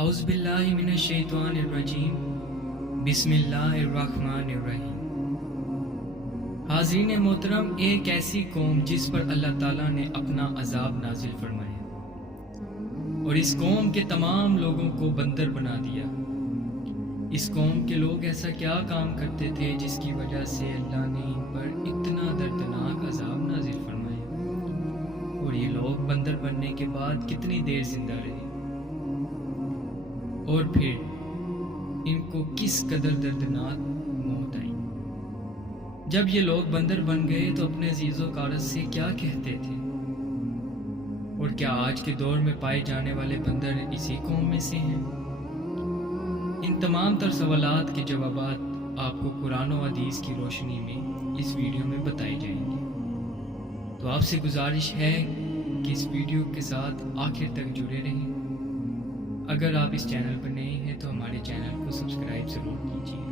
اعوذ باللہ من الشیطان الرجیم بسم اللہ الرحمن الرحیم۔ حاضرین محترم، ایک ایسی قوم جس پر اللہ تعالیٰ نے اپنا عذاب نازل فرمایا اور اس قوم کے تمام لوگوں کو بندر بنا دیا۔ اس قوم کے لوگ ایسا کیا کام کرتے تھے جس کی وجہ سے اللہ نے ان پر اتنا دردناک عذاب نازل فرمایا، اور یہ لوگ بندر بننے کے بعد کتنی دیر زندہ رہے، اور پھر ان کو کس قدر دردناک موت آئی۔ جب یہ لوگ بندر بن گئے تو اپنے عزیز و کارث سے کیا کہتے تھے؟ اور کیا آج کے دور میں پائے جانے والے بندر اسی قوم میں سے ہیں؟ ان تمام تر سوالات کے جوابات آپ کو قرآن و حدیث کی روشنی میں اس ویڈیو میں بتائی جائیں گے۔ تو آپ سے گزارش ہے کہ اس ویڈیو کے ساتھ آخر تک جڑے رہیں۔ اگر آپ اس چینل پر نئے ہیں تو ہمارے چینل کو سبسکرائب ضرور کیجیے۔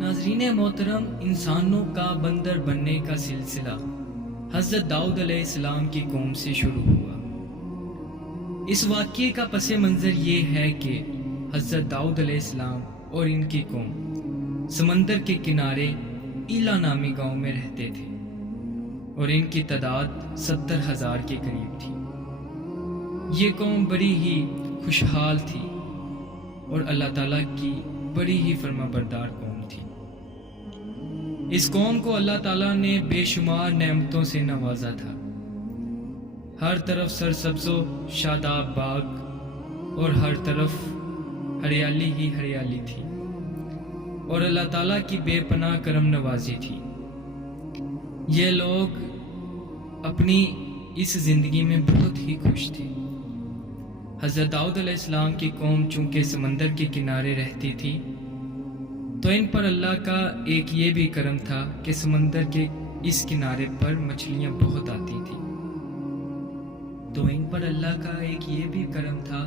ناظرین محترم، انسانوں کا بندر بننے کا سلسلہ حضرت داؤد علیہ السلام کی قوم سے شروع ہوا۔ اس واقعے کا پس منظر یہ ہے کہ حضرت داؤد علیہ السلام اور ان کی قوم سمندر کے کنارے ایلا نامی گاؤں میں رہتے تھے، اور ان کی تعداد 70,000 کے قریب تھی۔ یہ قوم بڑی ہی خوشحال تھی اور اللہ تعالیٰ کی بڑی ہی فرما بردار قوم تھی۔ اس قوم کو اللہ تعالیٰ نے بے شمار نعمتوں سے نوازا تھا۔ ہر طرف سرسبز و شاداب باغ اور ہر طرف ہریالی ہی ہریالی تھی، اور اللہ تعالیٰ کی بے پناہ کرم نوازی تھی۔ یہ لوگ اپنی اس زندگی میں بہت ہی خوش تھے۔ حضرت داؤد علیہ السلام کی قوم چونکہ سمندر کے کنارے رہتی تھی تو ان پر اللہ کا ایک یہ بھی کرم تھا کہ سمندر کے اس کنارے پر مچھلیاں بہت آتی تھیں۔ تو ان پر اللہ کا ایک یہ بھی کرم تھا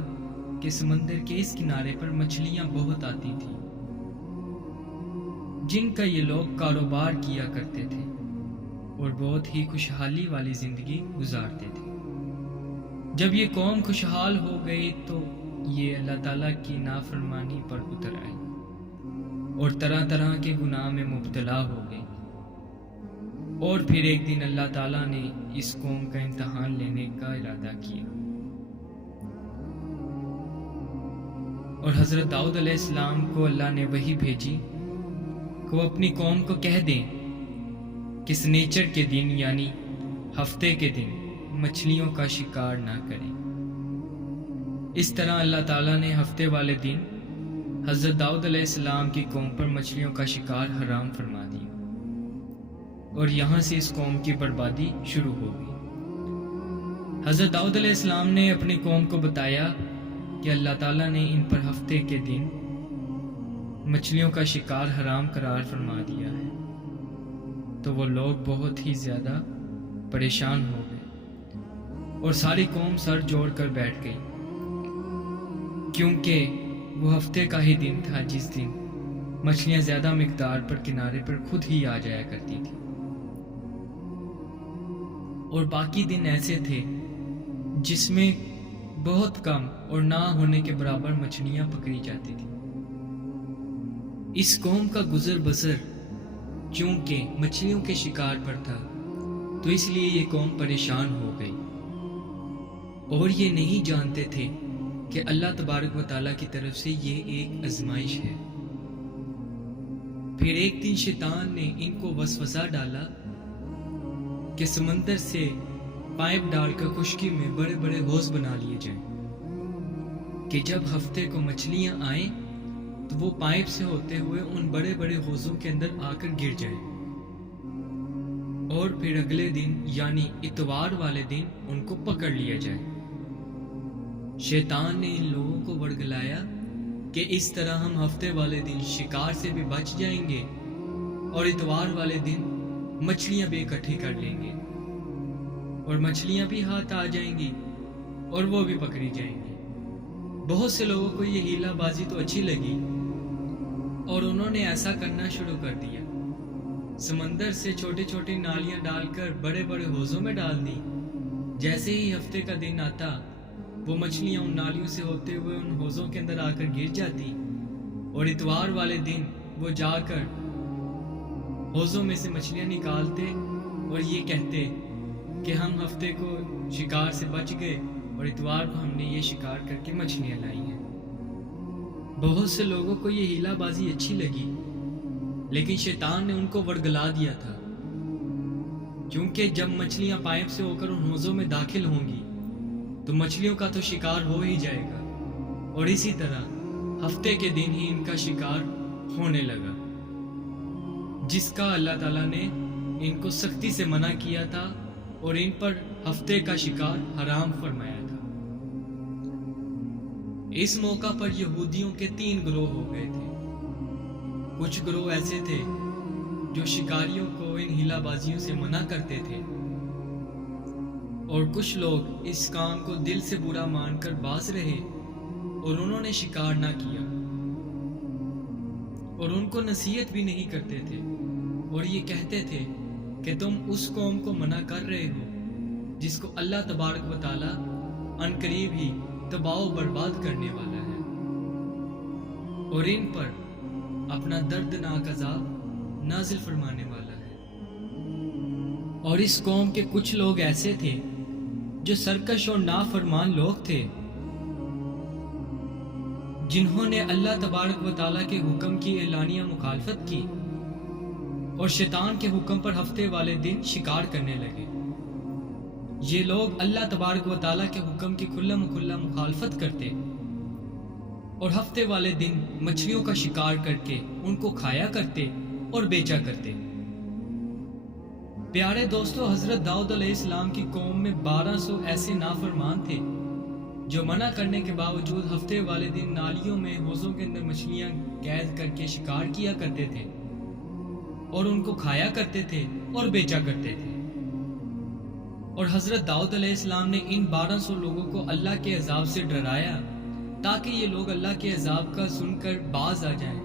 کہ سمندر کے اس کنارے پر مچھلیاں بہت آتی تھیں، جن کا یہ لوگ کاروبار کیا کرتے تھے اور بہت ہی خوشحالی والی زندگی گزارتے تھے۔ جب یہ قوم خوشحال ہو گئی تو یہ اللہ تعالیٰ کی نافرمانی پر اتر آئی اور طرح طرح کے گناہ میں مبتلا ہو گئی۔ اور پھر ایک دن اللہ تعالیٰ نے اس قوم کا امتحان لینے کا ارادہ کیا، اور حضرت داؤد علیہ السلام کو اللہ نے وحی بھیجی کہ وہ اپنی قوم کو کہہ دیں کہ سنیچر کے دن یعنی ہفتے کے دن مچھلیوں کا شکار نہ کریں۔ اس طرح اللہ تعالیٰ نے ہفتے والے دن حضرت داؤد علیہ السلام کی قوم پر مچھلیوں کا شکار حرام فرما دیا، اور یہاں سے اس قوم کی بربادی شروع ہو گئی۔ حضرت داؤد علیہ السلام نے اپنی قوم کو بتایا کہ اللہ تعالیٰ نے ان پر ہفتے کے دن مچھلیوں کا شکار حرام قرار فرما دیا ہے۔ تو وہ لوگ بہت ہی زیادہ پریشان ہو گئے اور ساری قوم سر جوڑ کر بیٹھ گئی، کیونکہ وہ ہفتے کا ہی دن تھا جس دن مچھلیاں زیادہ مقدار پر کنارے پر خود ہی آ جایا کرتی تھی، اور باقی دن ایسے تھے جس میں بہت کم اور نہ ہونے کے برابر مچھلیاں پکڑی جاتی تھی۔ اس قوم کا گزر بسر چونکہ مچھلیوں کے شکار پر تھا تو اس لیے یہ قوم پریشان ہو گئی، اور یہ نہیں جانتے تھے کہ اللہ تبارک و تعالیٰ کی طرف سے یہ ایک آزمائش ہے۔ پھر ایک دن شیطان نے ان کو وسوسہ ڈالا کہ سمندر سے پائپ ڈال کر خشکی میں بڑے بڑے حوض بنا لیے جائیں، کہ جب ہفتے کو مچھلیاں آئیں تو وہ پائپ سے ہوتے ہوئے ان بڑے بڑے حوضوں کے اندر آ کر گر جائیں، اور پھر اگلے دن یعنی اتوار والے دن ان کو پکڑ لیا جائے۔ شیطان نے ان لوگوں کو ورگلایا کہ اس طرح ہم ہفتے والے دن شکار سے بھی بچ جائیں گے اور اتوار والے دن مچھلیاں بھی اکٹھی کر لیں گے، اور مچھلیاں بھی ہاتھ آ جائیں گی اور وہ بھی پکڑی جائیں گی۔ بہت سے لوگوں کو یہ ہیلا بازی تو اچھی لگی اور انہوں نے ایسا کرنا شروع کر دیا۔ سمندر سے چھوٹی چھوٹی نالیاں ڈال کر بڑے بڑے حوضوں میں ڈال دی۔ جیسے ہی ہفتے کا دن آتا وہ مچھلیاں ان نالیوں سے ہوتے ہوئے ان حوضوں کے اندر آ کر گر جاتی، اور اتوار والے دن وہ جا کر حوضوں میں سے مچھلیاں نکالتے اور یہ کہتے کہ ہم ہفتے کو شکار سے بچ گئے اور اتوار کو ہم نے یہ شکار کر کے مچھلیاں لائی ہیں۔ بہت سے لوگوں کو یہ ہیلا بازی اچھی لگی، لیکن شیطان نے ان کو ورگلا دیا تھا، کیونکہ جب مچھلیاں پائپ سے ہو کر ان حوضوں میں داخل ہوں گی تو مچھلیوں کا تو شکار ہو ہی جائے گا، اور اسی طرح ہفتے کے دن ہی ان کا شکار ہونے لگا، جس کا اللہ تعالیٰ نے ان کو سختی سے منع کیا تھا اور ان پر ہفتے کا شکار حرام فرمایا تھا۔ اس موقع پر یہودیوں کے 3 گروہ ہو گئے تھے۔ کچھ گروہ ایسے تھے جو شکاریوں کو ان ہیلا بازیوں سے منع کرتے تھے، اور کچھ لوگ اس کام کو دل سے برا مان کر باز رہے اور انہوں نے شکار نہ کیا، اور ان کو نصیحت بھی نہیں کرتے تھے، اور یہ کہتے تھے کہ تم اس قوم کو منع کر رہے ہو جس کو اللہ تبارک و تعالی عنقریب ہی تباہ و برباد کرنے والا ہے، اور ان پر اپنا دردناک عذاب نازل فرمانے والا ہے۔ اور اس قوم کے کچھ لوگ ایسے تھے جو سرکش اور نافرمان لوگ تھے، جنہوں نے اللہ تبارک و تعالیٰ کے حکم کی اعلانیہ مخالفت کی اور شیطان کے حکم پر ہفتے والے دن شکار کرنے لگے۔ یہ لوگ اللہ تبارک و تعالیٰ کے حکم کی کھلا مکھلا مخالفت کرتے اور ہفتے والے دن مچھلیوں کا شکار کر کے ان کو کھایا کرتے اور بیچا کرتے۔ پیارے دوستو، حضرت داؤد علیہ السلام کی قوم میں 1200 ایسے نافرمان تھے جو منع کرنے کے باوجود ہفتے والے دن نالیوں میں حوضوں کے اندر مچھلیاں قید کر کے شکار کیا کرتے تھے اور ان کو کھایا کرتے تھے اور بیچا کرتے تھے۔ اور حضرت داؤد علیہ السلام نے ان 1200 لوگوں کو اللہ کے عذاب سے ڈرایا تاکہ یہ لوگ اللہ کے عذاب کا سن کر باز آ جائیں،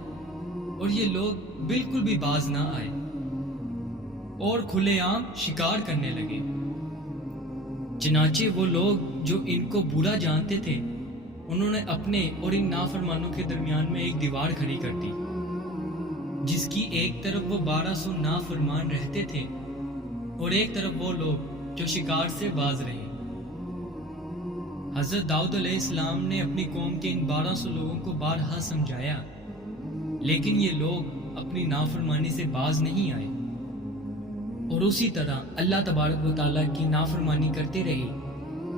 اور یہ لوگ بالکل بھی باز نہ آئے اور کھلے عام شکار کرنے لگے۔ چنانچہ وہ لوگ جو ان کو برا جانتے تھے انہوں نے اپنے اور ان نافرمانوں کے درمیان میں ایک دیوار کھڑی کر دی، جس کی ایک طرف وہ 1200 نافرمان رہتے تھے اور ایک طرف وہ لوگ جو شکار سے باز رہے۔ حضرت داؤد علیہ السلام نے اپنی قوم کے ان 1200 لوگوں کو بارہا سمجھایا، لیکن یہ لوگ اپنی نافرمانی سے باز نہیں آئے اور اسی طرح اللہ تبارک و تعالیٰ کی نافرمانی کرتے رہے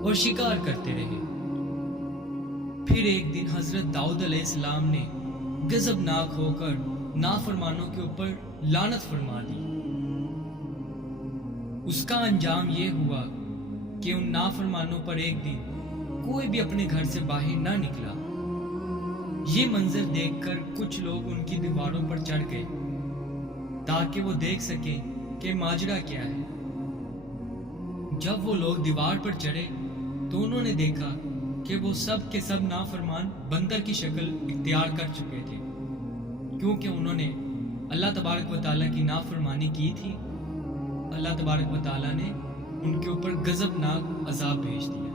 اور شکار کرتے رہے۔ پھر ایک دن حضرت داؤد علیہ السلام نے غضبناک ہو کر نافرمانوں کے اوپر لعنت فرما دی۔ اس کا انجام یہ ہوا کہ ان نافرمانوں پر ایک دن کوئی بھی اپنے گھر سے باہر نہ نکلا۔ یہ منظر دیکھ کر کچھ لوگ ان کی دیواروں پر چڑھ گئے تاکہ وہ دیکھ سکیں کہ ماجرا کیا ہے۔ جب وہ لوگ دیوار پر چڑھے تو انہوں نے دیکھا کہ وہ سب کے سب نافرمان بندر کی شکل اختیار کر چکے تھے، کیونکہ انہوں نے اللہ تبارک و تعالیٰ کی نافرمانی کی تھی۔ اللہ تبارک و تعالیٰ نے ان کے اوپر غضبناک عذاب بھیج دیا۔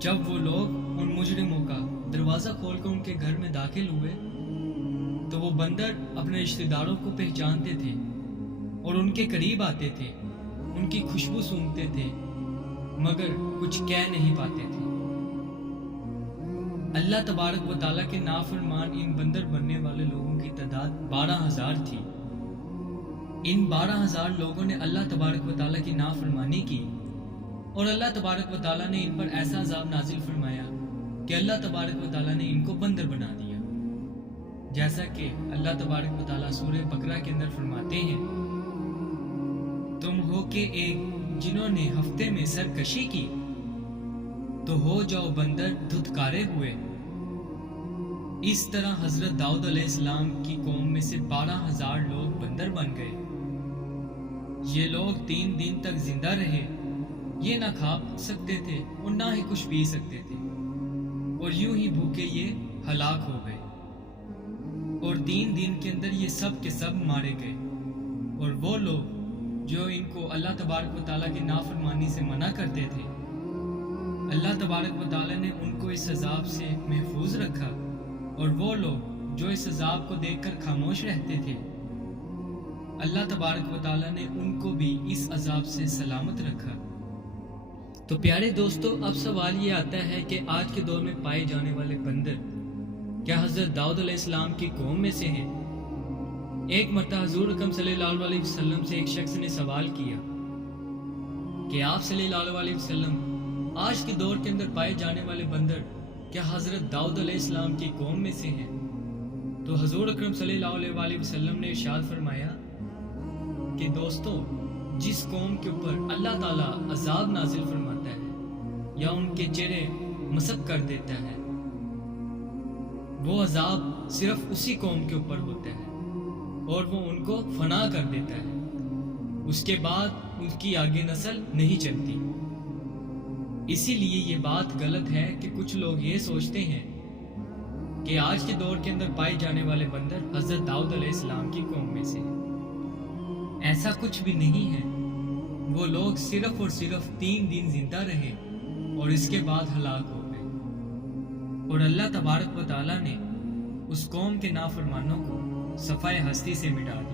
جب وہ لوگ ان مجرموں کا دروازہ کھول کر ان کے گھر میں داخل ہوئے تو وہ بندر اپنے رشتہ داروں کو پہچانتے تھے اور ان کے قریب آتے تھے، ان کی خوشبو سونگھتے تھے، مگر کچھ کہہ نہیں پاتے تھے۔ اللہ تبارک و تعالیٰ کے نافرمان ان بندر بننے والے لوگوں کی تعداد 12,000 تھی۔ ان 12,000 لوگوں نے اللہ تبارک و تعالیٰ کی نافرمانی کی اور اللہ تبارک و تعالیٰ نے ان پر ایسا عذاب نازل فرمایا کہ اللہ تبارک و تعالیٰ نے ان کو بندر بنا دیا، جیسا کہ اللہ تبارک و تعالیٰ سورہ بقرہ کے اندر فرماتے ہیں، تم ہو کہ ایک جنہوں نے ہفتے میں سرکشی کی تو ہو جاؤ بندر دھتکارے ہوئے۔ اس طرح حضرت داؤد علیہ السلام کی قوم میں سے 12,000 لوگ بندر بن گئے۔ یہ لوگ 3 دن تک زندہ رہے، یہ نہ کھا سکتے تھے اور نہ ہی کچھ پی سکتے تھے، اور یوں ہی بھوکے یہ ہلاک ہو گئے، اور 3 دن کے اندر یہ سب کے سب مارے گئے۔ اور وہ لوگ جو ان کو اللہ تبارک و تعالیٰ کی نافرمانی سے منع کرتے تھے، اللہ تبارک و تعالیٰ نے ان کو اس عذاب سے محفوظ رکھا، اور وہ لوگ جو اس عذاب کو دیکھ کر خاموش رہتے تھے، اللہ تبارک و تعالیٰ نے ان کو بھی اس عذاب سے سلامت رکھا۔ تو پیارے دوستو، اب سوال یہ آتا ہے کہ آج کے دور میں پائے جانے والے بندر کیا حضرت داؤد علیہ السلام کی قوم میں سے ہیں؟ ایک مرتبہ حضور اکرم صلی اللہ علیہ وسلم سے ایک شخص نے سوال کیا کہ آپ صلی اللہ علیہ وسلم، آج کے دور کے اندر پائے جانے والے بندر کیا حضرت داؤد علیہ السلام کی قوم میں سے ہیں؟ تو حضور اکرم صلی اللہ علیہ وسلم نے ارشاد فرمایا کہ دوستو، جس قوم کے اوپر اللہ تعالیٰ عذاب نازل فرماتا ہے یا ان کے چہرے مسخ کر دیتا ہے، وہ عذاب صرف اسی قوم کے اوپر ہوتا ہے اور وہ ان کو فنا کر دیتا ہے، اس کے بعد ان کی آگے نسل نہیں چلتی۔ اسی لیے یہ بات غلط ہے کہ کچھ لوگ یہ سوچتے ہیں کہ آج کے دور کے اندر پائے جانے والے بندر حضرت داؤد علیہ السلام کی قوم میں سے ہیں۔ ایسا کچھ بھی نہیں ہے، وہ لوگ صرف اور صرف 3 دن زندہ رہے اور اس کے بعد ہلاک ہو گئے، اور اللہ تبارک و تعالیٰ نے اس قوم کے نافرمانوں کو صفحۂ ہستی سے مٹا دیا۔